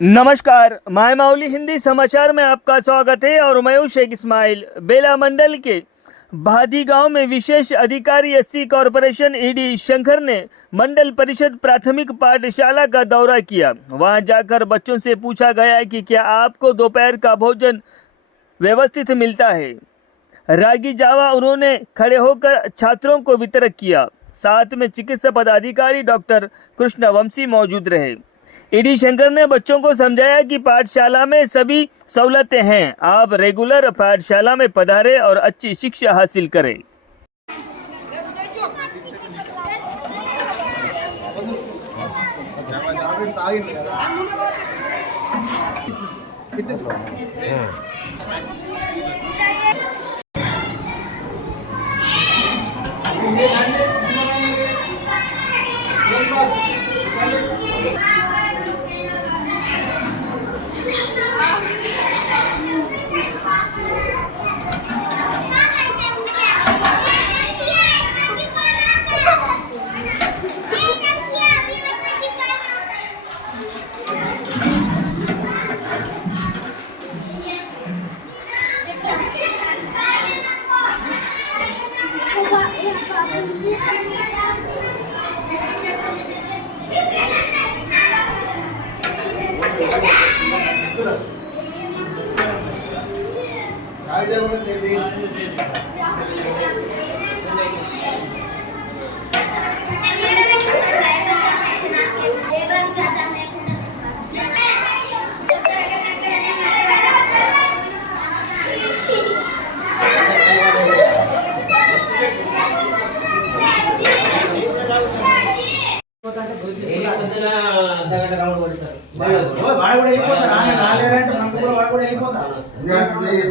नमस्कार, माय माउली हिंदी समाचार में आपका स्वागत है और मैं हूं शेख इस्माइल। बेला मंडल के भादी गांव में विशेष अधिकारी एससी कॉरपोरेशन ईडी शंकर ने मंडल परिषद प्राथमिक पाठशाला का दौरा किया। वहां जाकर बच्चों से पूछा गया कि क्या आपको दोपहर का भोजन व्यवस्थित मिलता है। रागी जावा उन्होंने खड़े होकर छात्रों को वितरण किया। साथ में चिकित्सा पदाधिकारी डॉक्टर कृष्ण वंशी मौजूद रहे। ईडी शंकर ने बच्चों को समझाया कि पाठशाला में सभी सहूलतें हैं, आप रेगुलर पाठशाला में पधारें और अच्छी शिक्षा हासिल करें।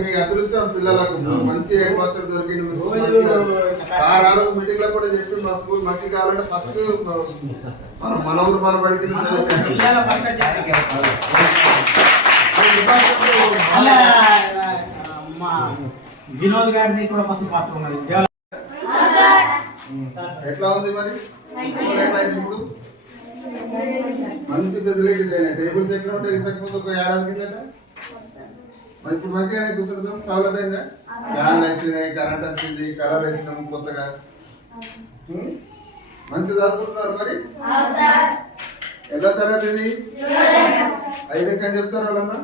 మీ అదృష్టం పిల్లలకు మంచి హెడ్ మాస్టర్ దొరికింది. మీటింగ్ లో కూడా చెప్పి మా స్కూల్ మంచి కావాలంటే ఫస్ట్ మన ఊరు మన బడికి వినోద్ గారిని కూడా ఫస్ట్ పాత్ర ఉన్నది. ఎట్లా ఉంది మరి ఇప్పుడు మంచి ఫెసిలిటీస్ అయినా టేబుల్స్ ఎక్కడ ఉంటాయి. ఇంతకు ముందు ఒక ఏడాది కిందట ఇప్పుడు మంచిగా కూర్చుంటుంది. సౌలత్ అయిందా? ఫ్యాన్లు వచ్చినాయి, కరెంట్ వచ్చింది, కలర్ వేసినాము కొత్తగా. మంచి చదువుతున్నారు. మరి ఎలా తరగతి ఇది 5 ఎక్కడ చెప్తారు వాళ్ళన్నా?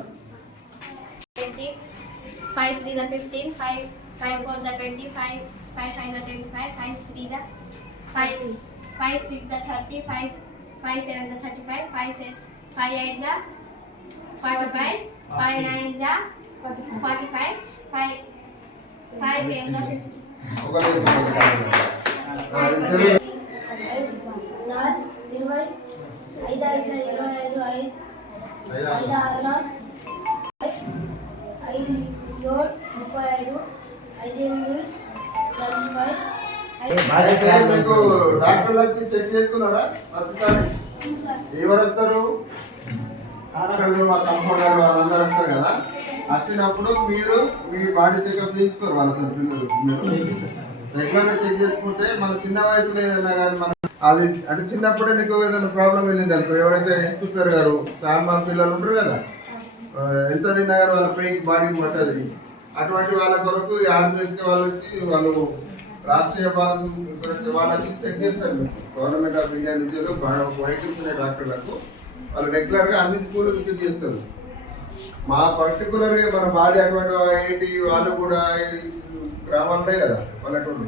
5 3 15 5 5 4 25 5 5 25 5 3 5 5 6 30 5 5 7 35 5 8 45 5 9 45 5 5 8 50. మీకు డాక్టర్లు వచ్చి చెక్ చేస్తున్నారా ప్రతిసారి? ఎవరు వస్తారు? మా కంపౌండర్ వాళ్ళందరూ వస్తారు కదా. వచ్చినప్పుడు మీరు మీ బాడీ చెకప్ చేయించుకోరు వాళ్ళతో. పిల్లలు రెగ్యులర్ గా చెక్ చేసుకుంటే మన చిన్న వయసులో ఏదైనా కానీ మనం అది అంటే చిన్నప్పుడే నీకు ఏదైనా ప్రాబ్లం వెళ్ళింది అనుకో, ఎవరైతే ఎంత పెరిగారు చాలా పిల్లలు ఉంటారు కదా, ఎంత తిన్నా కానీ వాళ్ళ పెయిన్ బాడీకి పట్టది. అటువంటి వాళ్ళ కొరకు ఆర్గనైజ్ వాళ్ళు వచ్చి వాళ్ళు రాష్ట్రీయ బాలసు సురక్ష వాళ్ళు వచ్చి చెక్ చేస్తారు. మీకు గవర్నమెంట్ ఆఫ్ ఇండియా నుంచి వెహికల్స్ ఉన్నాయి డాక్టర్లకు. వాళ్ళు రెగ్యులర్గా అన్ని స్కూళ్ళు విజిట్ చేస్తారు. మా పర్టికులర్గా మన బాడీ అటువంటి ఏంటి వాళ్ళు కూడా గ్రామాలు ఉంటాయి కదా పల్లెటూళ్ళు,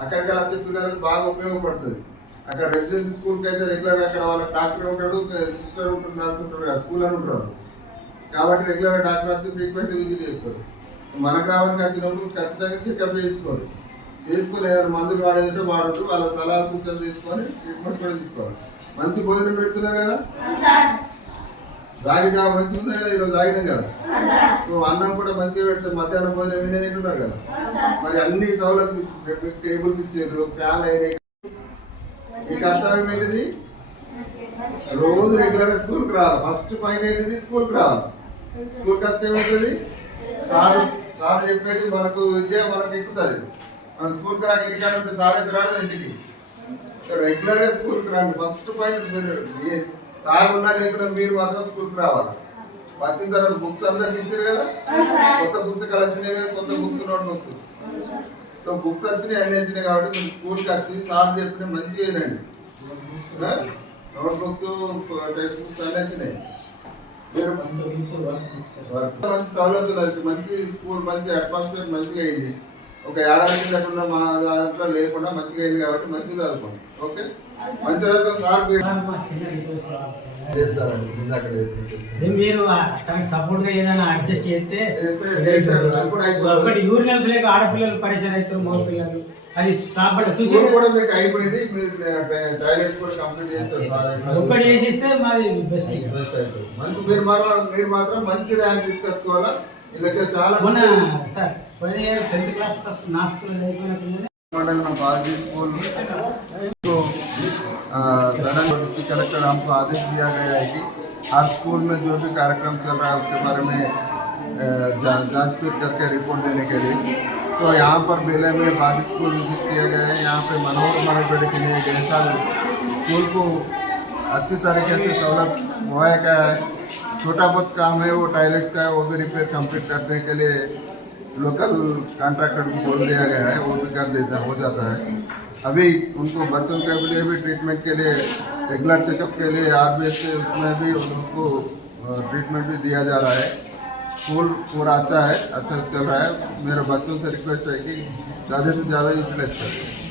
అక్కడికి వచ్చే పిల్లలకు బాగా ఉపయోగపడుతుంది. అక్కడ రెసిడెన్సీ స్కూల్కి అయితే రెగ్యులర్గా అక్కడ వాళ్ళ డాక్టర్ ఉంటాడు, సిస్టర్ ఉంటుంది, నర్స్ ఉంటారు కదా, స్కూల్ అని ఉంటారు. కాబట్టి రెగ్యులర్గా డాక్టర్ వచ్చి ఫ్రీక్వెంట్ విజిట్ చేస్తారు. మన గ్రామానికి వచ్చినప్పుడు ఖచ్చితంగా చెకప్ చేయించుకోవాలి. చేసుకుని ఏదైనా మందులు వాడేదంటే వాడద్దు, వాళ్ళ సలహా సూచనలు తీసుకొని ట్రీట్మెంట్ కూడా తీసుకోవాలి. మంచి భోజనం పెడుతున్నారు కదా, రాగి జావ మంచిగా ఉంది కదా, ఈరోజు తాగినాం కదా. నువ్వు అన్నం కూడా మంచిగా పెడతారు, మధ్యాహ్నం భోజనం వినే తింటున్నారు కదా. మరి అన్ని సౌలభ్యం టేబుల్స్ ఇచ్చారు, ఫ్యాన్ అయినాయి. నీకు అర్థం ఏంటిది? రోజు రెగ్యులర్గా స్కూల్కి రావాలి. ఫస్ట్ పాయింట్ ఏంటిది? స్కూల్కి రావాలి. స్కూల్కి వస్తే ఏమవుతుంది? సార్ చెప్పేది మనకు విద్య మనకు ఎక్కుతుంది. మన స్కూల్కి రాక ఇంటికాడ ఉంటే సార్ అయితే రాడు ఇంటికి. రెగ్యులర్గా స్కూల్కి రండి. ఫస్ట్ పాయింట్ సార్ ఉన్నా లేకుండా మీరు మాత్రం స్కూల్కి రావాలి. వచ్చిన తర్వాత బుక్స్ అందరికి ఇచ్చారు కదా, కొత్త పుస్తకాలు వచ్చినాయి కదా, కొత్త books note books. So books వచ్చినాయి అన్ని వచ్చినాయి కాబట్టి మీరు స్కూల్కి వచ్చి సార్ చెప్పిన మంచిగా వినండి. నోట్ బుక్స్ టెక్స్ట్ బుక్స్ అన్నీ వచ్చినాయి. మీరు మంచి సౌలభ్యం ఉన్నది, మంచి స్కూల్, మంచి అట్మాస్ఫియర్ మంచిగా అయింది. ఒక ఏడాది కిందట మా దాంట్లో లేకుండా మంచిగా అయింది కాబట్టి మంచిగా చదువుకోండి. ఓకే, మంచిగా చదువుకోండి. సార్ చేస్తారండి, ఇందాక మీరు సపోర్ట్ గా ఏదైనా అడ్జస్ట్ చేస్తే ఒకటి యూరినల్స్ లేక ఆడపిల్లలు పరిచయం అవుతారు, మగపిల్లలు అది స్టాప్ స్కూల్ కూడా మీకు అయిపోయింది. మీరు టాయిలెట్స్ కూడా కంప్లీట్ చేస్తారు. ఒక్కటి చేసిస్తే మాది బెస్ట్ బెస్ట్ అవుతుంది. మంచి మీరు మాత్రం మంచి ర్యాంక్ తీసుకొచ్చుకోవాలా. ఈ దగ్గర చాలా సార్ 10th क्लास फर्स्ट ना स्कूल मॉडल में बाजी स्कूल तो सदन डिस्ट्रिक्ट कलेक्टर हमको आदेश दिया गया है कि हर स्कूल में जो भी कार्यक्रम चल रहा है उसके बारे में जांच पीट करके रिपोर्ट देने के लिए। तो यहाँ पर बेले में बाजी स्कूल विजिट किया गया है। यहाँ पे मनोहर मनोपेड़ के लिए जैसा स्कूल को अच्छी तरीके से सहूलत मुहैया किया है। छोटा बहुत काम है वो टॉयलेट्स का है, वो भी रिपेयर कंप्लीट करने के लिए लोकल कॉन्ट्रैक्टर को बोल दिया गया है, वो भी कर देता हो जाता है। अभी उनको बच्चों के लिए भी ट्रीटमेंट के लिए रेगुलर चेकअप के लिए RBS से उसमें भी उनको ट्रीटमेंट भी दिया जा रहा है। स्कूल पूरा अच्छा है, अच्छा चल रहा है। मेरे बच्चों से रिक्वेस्ट है कि ज़्यादा से ज़्यादा यूटिलाइज करें।